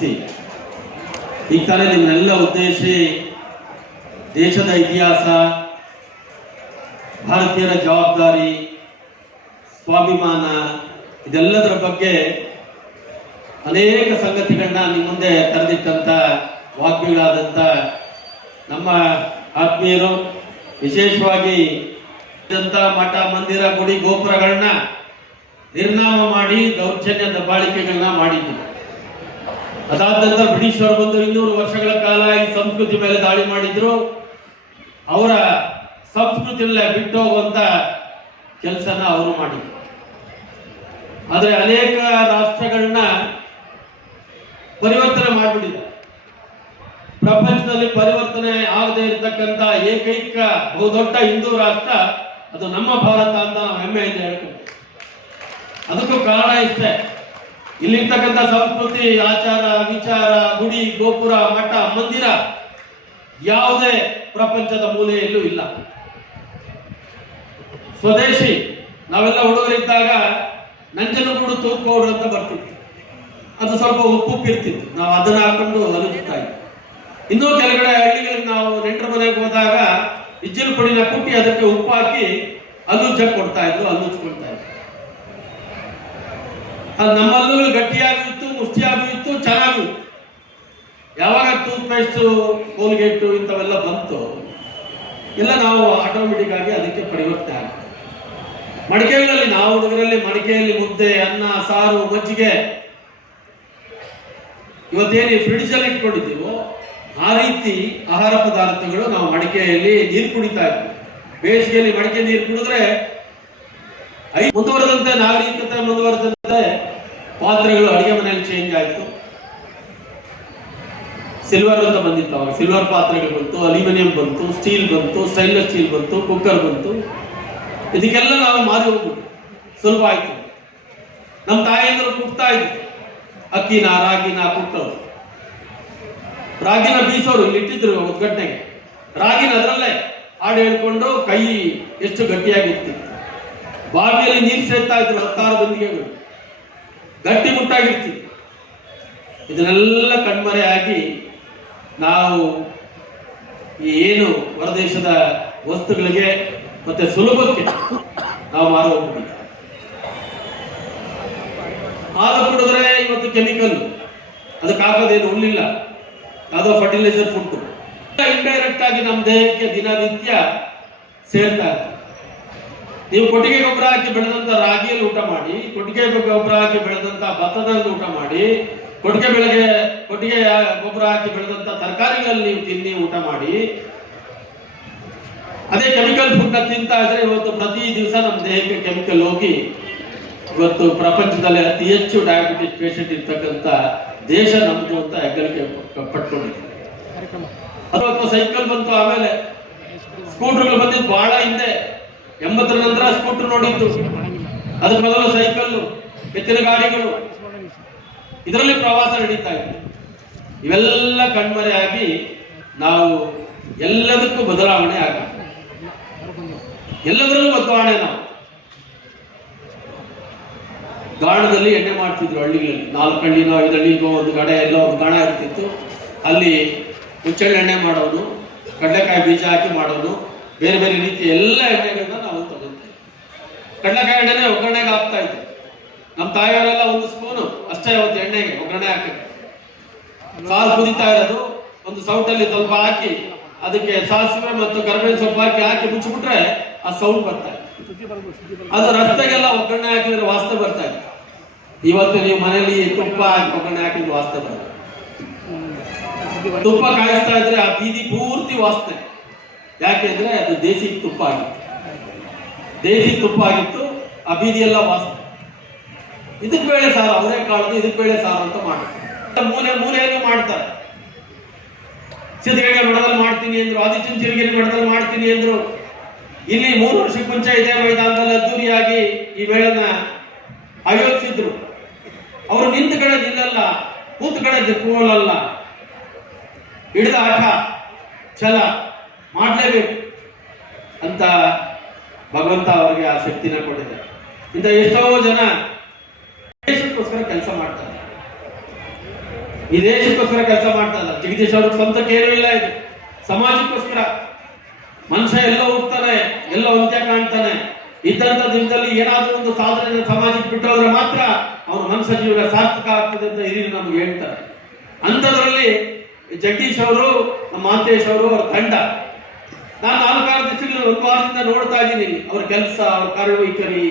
ಗಮನಿಸಿ. ಈಗ ತಾನೇ ನಿಮ್ಮನ್ನೆಲ್ಲ ಉದ್ದೇಶಿ ದೇಶದ ಇತಿಹಾಸ, ಭಾರತೀಯರ ಜವಾಬ್ದಾರಿ, ಸ್ವಾಭಿಮಾನ ಇದೆಲ್ಲದರ ಬಗ್ಗೆ ಅನೇಕ ಸಂಗತಿಗಳನ್ನ ನಿಮ್ಮ ಮುಂದೆ ತರೆದಿಟ್ಟಂತ ವಾಗ್ಮಿಗಳಾದಂಥ ನಮ್ಮ ಆತ್ಮೀಯರು, ವಿಶೇಷವಾಗಿ ಮಠ, ಮಂದಿರ, ಗುಡಿ, ಗೋಪುರಗಳನ್ನ ನಿರ್ನಾಮ ಮಾಡಿ ದೌರ್ಜನ್ಯ ದಬ್ಬಾಳಿಕೆಗಳನ್ನ ಮಾಡಿದ್ರು. ಅದಾದ ನಂತರ ಬ್ರಿಟಿಷರು ಬಂದು 200 ವರ್ಷಗಳ ಕಾಲ ಈ ಸಂಸ್ಕೃತಿ ಮೇಲೆ ದಾಳಿ ಮಾಡಿದ್ರು. ಅವರ ಸಂಸ್ಕೃತಿಯಲ್ಲೇ ಬಿಟ್ಟು ಹೋಗುವಂತ ಕೆಲಸನ ಅವರು ಮಾಡಿದ್ರು. ಆದರೆ ಅನೇಕ ರಾಷ್ಟ್ರಗಳನ್ನ ಪರಿವರ್ತನೆ ಮಾಡಿಬಿಟ್ಟಿದ್ದಾರೆ. ಪ್ರಪಂಚದಲ್ಲಿ ಪರಿವರ್ತನೆ ಆಗದೆ ಇರತಕ್ಕಂತ ಏಕೈಕ ಬಹುದೊಡ್ಡ ಹಿಂದೂ ರಾಷ್ಟ್ರ ಅದು ನಮ್ಮ ಭಾರತ ಅಂತ ನಾವು ಹೆಮ್ಮೆಯಿಂದ ಹೇಳ್ತೀವಿ. ಅದಕ್ಕೂ ಕಾರಣ ಇಷ್ಟೇ, ಇಲ್ಲಿರ್ತಕ್ಕಂಥ ಸಂಸ್ಕೃತಿ, ಆಚಾರ, ವಿಚಾರ, ಗುಡಿ, ಗೋಪುರ, ಮಠ, ಮಂದಿರ ಯಾವುದೇ ಪ್ರಪಂಚದ ಮೂಲೆಯಲ್ಲೂ ಇಲ್ಲ. ಸ್ವದೇಶಿ. ನಾವೆಲ್ಲ ಹುಡುಗರಿದ್ದಾಗ ನಂಜನಗೂಡು ತೂಕ್ ಪೌಡರ್ ಅಂತ ಬರ್ತಿತ್ತು. ಅದು ಸ್ವಲ್ಪ ಉಪ್ಪಿರ್ತಿತ್ತು, ನಾವು ಅದನ್ನ ಹಾಕೊಂಡು ಅಲುಜುತ್ತಾ ಇದ್ವಿ. ಇನ್ನೂ ಕೆಲಗಡೆ ಹಳ್ಳಿಗಳಿಗೆ ನಾವು ನೆಂಟರ ಮನೆಗೆ ಹೋದಾಗ ಇಜ್ಜಲ್ ಪುಡಿನ ಕುಟ್ಟಿ ಅದಕ್ಕೆ ಉಪ್ಪು ಹಾಕಿ ಅಲ್ಲುಜ್ಜಕ್ಕೆ ಕೊಡ್ತಾ ಇದ್ರು, ಅಲ್ಲುಜ್ಕೊಳ್ತಾ ಇದ್ರು. ಅದು ನಮ್ಮ ಹಲ್ಲುಗಳು ಗಟ್ಟಿಯಾಗೂ ಇತ್ತು, ಮುಷ್ಟಿಯಾಗೂ ಇತ್ತು, ಚೆನ್ನಾಗೂ. ಯಾವಾಗ ಟೂತ್ ಪೇಸ್ಟ್, ಕೋಲ್ಗೇಟು ಇಂಥವೆಲ್ಲ ಬಂತು, ಎಲ್ಲ ನಾವು ಆಟೋಮೆಟಿಕ್ ಆಗಿ ಅದಕ್ಕೆ ಪರಿವರ್ತನೆ ಆಗುತ್ತೆ. ಮಡಿಕೆಗಳಲ್ಲಿ ನಾವು ಹುಡುಗರಲ್ಲಿ ಮಡಿಕೆಯಲ್ಲಿ ಮುದ್ದೆ, ಅನ್ನ, ಸಾರು, ಮಜ್ಜಿಗೆ ಇವತ್ತೇನು ಫ್ರಿಡ್ಜ್ ಅಲ್ಲಿ ಇಟ್ಕೊಂಡಿದ್ದೀವೋ ಆ ರೀತಿ ಆಹಾರ ಪದಾರ್ಥಗಳು ನಾವು ಮಡಿಕೆಯಲ್ಲಿ ನೀರು ಕುಡಿತಾ ಇದ್ವಿ. ಬೇಸಿಗೆಯಲ್ಲಿ ಮಡಿಕೆ ನೀರು ಕುಡಿದ್ರೆ ಮುಂದುವರೆದಂತೆ ನಾಗರಿಕತೆ ಮುಂದುವರೆದಂತೆ ಪಾತ್ರೆಗಳು ಅಡಿಗೆ ಮನೆಯಲ್ಲಿ ಚೇಂಜ್ ಆಯಿತು. ಸಿಲ್ವರ್ ಅಂತ ಬಂದಿತ್ತು, ಅವಾಗ ಸಿಲ್ವರ್ ಪಾತ್ರೆಗಳು ಬಂತು, ಅಲ್ಯೂಮಿನಿಯಂ ಬಂತು, ಸ್ಟೀಲ್ ಬಂತು, ಸ್ಟೈನ್ಲೆಸ್ ಸ್ಟೀಲ್ ಬಂತು, ಕುಕ್ಕರ್ ಬಂತು. ಇದಕ್ಕೆಲ್ಲ ನಾವು ಮಾರಿ ಹೋಗ್ಬಿಟ್ಟು ಸುಲಭ ಆಯ್ತು. ನಮ್ಮ ತಾಯಿಯಂದರು ಕುಟ್ತಾ ಇದ್ರು, ಅಕ್ಕಿನ, ರಾಗಿನ ಕುಟ್ಟೋರು. ರಾಗಿನ ಬೀಸೋರು ಇಲ್ಲಿ ಇಟ್ಟಿದ್ರು ಉದ್ಘಟನೆಗೆ. ರಾಗಿನ ಅದರಲ್ಲೇ ಹಾಡು ಹೇಳ್ಕೊಂಡು ಕೈ ಎಷ್ಟು ಗಟ್ಟಿಯಾಗಿರ್ತಿತ್ತು. ಬಾವಿಯಲ್ಲಿ ನೀರು ಸೇರ್ತಾ ಇದ್ರು 16 ಬಂದಿಗೆಗಳು, ಗಟ್ಟಿ ಮುಟ್ಟಾಗಿರ್ತಿತ್ತು. ಇದನ್ನೆಲ್ಲ ಕಣ್ಮರೆ ಆಗಿ ನಾವು ಏನು ಹೊರದೇಶದ ವಸ್ತುಗಳಿಗೆ ಮತ್ತೆ ಸುಲಭಕ್ಕೆ ನಾವು ಮಾರು ಹೋಗ್ಬಿಟ್ಟಿದ್ದೀವಿ. ಹಾಲು ಕುಡಿದ್ರೆ ಇವತ್ತು ಕೆಮಿಕಲ್, ಅದಕ್ಕೆ ಹಾಕೋದೇನು ಉಳ್ಳಿಲ್ಲ, ಯಾವುದೋ ಫರ್ಟಿಲೈಸರ್ ಫುಡ್ ಇಂಡೈರೆಕ್ಟ್ ಆಗಿ ನಮ್ಮ ದೇಹಕ್ಕೆ ದಿನನಿತ್ಯ ಸೇರ್ತಾ ಇರ್ತದೆ. ನೀವು ಕೊಟ್ಟಿಗೆ ಗೊಬ್ಬರ ಹಾಕಿ ಬೆಳೆದಂತ ರಾಗಿಯಲ್ಲಿ ಊಟ ಮಾಡಿ, ಕೊಟ್ಟಿಗೆ ಗೊಬ್ಬರ ಹಾಕಿ ಬೆಳೆದಂತ ಭತ್ತದಲ್ಲಿ ಊಟ ಮಾಡಿ, ಕೊಟ್ಟಿಗೆ ಗೊಬ್ಬರ ಹಾಕಿ ಬೆಳೆದಂತ ತರಕಾರಿಗಳಲ್ಲಿ ನೀವು ತಿನ್ನಿ ಊಟ ಮಾಡಿ, ಅದೇ ಕೆಮಿಕಲ್ ಫುಡ್ ತಿಂತಾ ಇದ್ರೆ ಇವತ್ತು ಪ್ರತಿ ದಿವಸ ನಮ್ಮ ದೇಹಕ್ಕೆ ಕೆಮಿಕಲ್ ಹೋಗಿ ಇವತ್ತು ಪ್ರಪಂಚದಲ್ಲಿ ಅತಿ ಹೆಚ್ಚು ಡಯಾಬಿಟಿಸ್ ಪೇಷಂಟ್ ಇರ್ತಕ್ಕಂಥ ದೇಶ ನಮ್ದು ಅಂತ ಹೆಗ್ಗಳಿಕೆ ಪಟ್ಕೊಂಡಿದೆ. ಅಥವಾ ಸೈಕಲ್ ಬಂತು, ಆಮೇಲೆ ಸ್ಕೂಟರ್ಗಳು ಬಂದಿದ್ದು ಬಹಳ ಹಿಂದೆ, 80ರ ನಂತರ ಸ್ಕೂಟರ್ ನೋಡಿದ್ದು. ಅದಕ್ಕೆ ಮೊದಲು ಸೈಕಲ್, ಎತ್ತಿನ ಗಾಡಿಗಳು, ಇದರಲ್ಲಿ ಪ್ರವಾಸ ನಡೀತಾ ಇದೆ. ಇವೆಲ್ಲ ಕಣ್ಮರೆಯಾಗಿ ನಾವು ಎಲ್ಲದಕ್ಕೂ ಬದಲಾವಣೆ ಆಗ, ಎಲ್ಲದರಲ್ಲೂ ಬದಲಾವಣೆ. ನಾವು ಗಾಣದಲ್ಲಿ ಎಣ್ಣೆ ಮಾಡ್ತಿದ್ರು ಹಳ್ಳಿಗಳಲ್ಲಿ, 4 ಹಳ್ಳಿನೋ 5 ಹಳ್ಳಿಗೋ ಒಂದು ಗಡೆ ಎಲ್ಲೋ ಒಂದು ಗಾಣ ಇರ್ತಿತ್ತು. ಅಲ್ಲಿ ಹುಚ್ಚೆಳ್ಳು ಎಣ್ಣೆ ಮಾಡೋದು, ಕಡಲೆಕಾಯಿ ಬೀಜ ಹಾಕಿ ಮಾಡೋದು, ಬೇರೆ ಬೇರೆ ರೀತಿಯ ಎಲ್ಲ ಎಣ್ಣೆಗಳನ್ನ ನಾವು ತಗೊಳ್ತೀವಿ. ಕಡಲೆಕಾಯಿ ಎಣ್ಣೆನೆ ಒಗ್ಗರಣೆಗೆ ಹಾಕ್ತಾ ಇದ್ವಿ. ನಮ್ಮ ತಾಯಿಯವರೆಲ್ಲ 1 ಸ್ಪೂನು ಅಷ್ಟೇ ಅವತ್ತು ಎಣ್ಣೆಗೆ ಒಗ್ಗರಣೆ ಹಾಕಿದ್ರು. ಸಾರು ಕುದಿತಾ ಇರೋದು, ಒಂದು ಸೌಟಲ್ಲಿ ಸ್ವಲ್ಪ ಹಾಕಿ ಅದಕ್ಕೆ ಸಾಸಿವೆ ಮತ್ತು ಕರಿಬೇವಿನ ಸೊಪ್ಪು ಹಾಕಿ ಮುಚ್ಚಿಬಿಟ್ರೆ ಆ ಸೌಂಡ್ ಬರ್ತಾ ಇದೆ. ಅದು ರಸ್ತೆಗೆಲ್ಲ ಒಗ್ಗರಣೆ ಹಾಕಿದ್ರೆ ವಾಸನೆ ಬರ್ತಾ ಇತ್ತು. ಇವತ್ತು ನೀವು ಮನೆಯಲ್ಲಿ ತುಪ್ಪ ಹಾಕಿ ಒಗ್ಗರಣೆ ಹಾಕಿದ್ರೆ ವಾಸನೆ ಬರ್ತದೆ. ತುಪ್ಪ ಕಾಯಿಸ್ತಾ ಇದ್ರೆ ಆ ಬೀದಿ ಪೂರ್ತಿ ವಾಸನೆ. ಯಾಕೆಂದ್ರೆ ಅದು ದೇಸಿ ತುಪ್ಪ ಆಗಿತ್ತು, ಆ ಬೀದಿ ಎಲ್ಲ ವಾಸನೆ. ಇದಕ್ ಬೇಳೆ ಸಾರು, ಅವರೇ ಕಾಳದು ಇದಕ್ ಬೇಳೆ ಸಾರು ಅಂತ ಮಾಡ್ತಾರೆ. ಮೂಲೆಯಲ್ಲಿ ಮಾಡ್ತಾರೆ. ಸಿದ್ಧಗಂಗೆ ಮಠದಲ್ಲಿ ಮಾಡ್ತೀನಿ ಅಂದ್ರು, ಆದಿಚುಂಚನಗಿರಿ ಮಠದಲ್ಲಿ ಮಾಡ್ತೀನಿ ಅಂದ್ರು. ಇಲ್ಲಿ 3 ವರ್ಷಕ್ಕೆ ಮುಂಚೆ ಇದೇ ಮೈದಾನದಲ್ಲಿ ಅದ್ದೂರಿಯಾಗಿ ಈ ವೇಳೆನ ಆಯೋಜಿಸಿದ್ರು. ಅವರು ನಿಂತ ಕಡೆ ನಿಲ್ಲಲ್ಲ, ಕೂತ ಕಡೆ ಕೂರಲ್ಲ, ಹಿಡಿದ ಆಟ ಛಲ ಮಾಡಲೇಬೇಕು ಅಂತ ಭಗವಂತ ಅವರಿಗೆ ಆ ಶಕ್ತಿನ ಕೊಟ್ಟಿದೆ. ಇಂಥ ಎಷ್ಟೋ ಜನ ದೇಶಕ್ಕೋಸ್ಕರ ಕೆಲಸ ಮಾಡ್ತಾರೆ. ಈ ದೇಶಕ್ಕೋಸ್ಕರ ಕೆಲಸ ಮಾಡ್ತಾ ಇದ್ದಾರೆ. ಜಗದೀಶ್ ಅವ್ರ ಸ್ವಂತಕ್ಕೆ ಏನೂ ಇಲ್ಲ, ಇದು ಸಮಾಜಕ್ಕೋಸ್ಕರ. ಮನುಷ್ಯ ಎಲ್ಲ ಹೋಗ್ತಾನೆ, ಎಲ್ಲ ಅಂತ್ಯ ಕಾಣ್ತಾನೆ. ಇದ್ದಂತ ದಿನದಲ್ಲಿ ಏನಾದ್ರೂ ಒಂದು ಸಾಧನೆ ಸಮಾಜಕ್ಕೆ ಬಿಟ್ಟು ಹೋದ್ರೆ ಮಾತ್ರ ಅವನ ಮನುಷ್ಯ ಜೀವನ ಸಾರ್ಥಕ ಆಗ್ತದೆ ಅಂತ ಹಿರಿಯರು ನಮ್ಗೆ ಹೇಳ್ತಾರೆ. ಅಂಥದ್ರಲ್ಲಿ ಜಗದೀಶ್ ಅವರು, ನಮ್ಮ ಮಾಂತೇಶ್ ಅವರು, ಅವ್ರ ತಂಡ, ನಾನು 4-6 ದಿವಸಗಳು, 1 ವಾರದಿಂದ ನೋಡ್ತಾ ಇದ್ದೀನಿ ಅವ್ರ ಕೆಲಸ, ಅವ್ರ ಕಾರ್ಯವೈಖರಿ.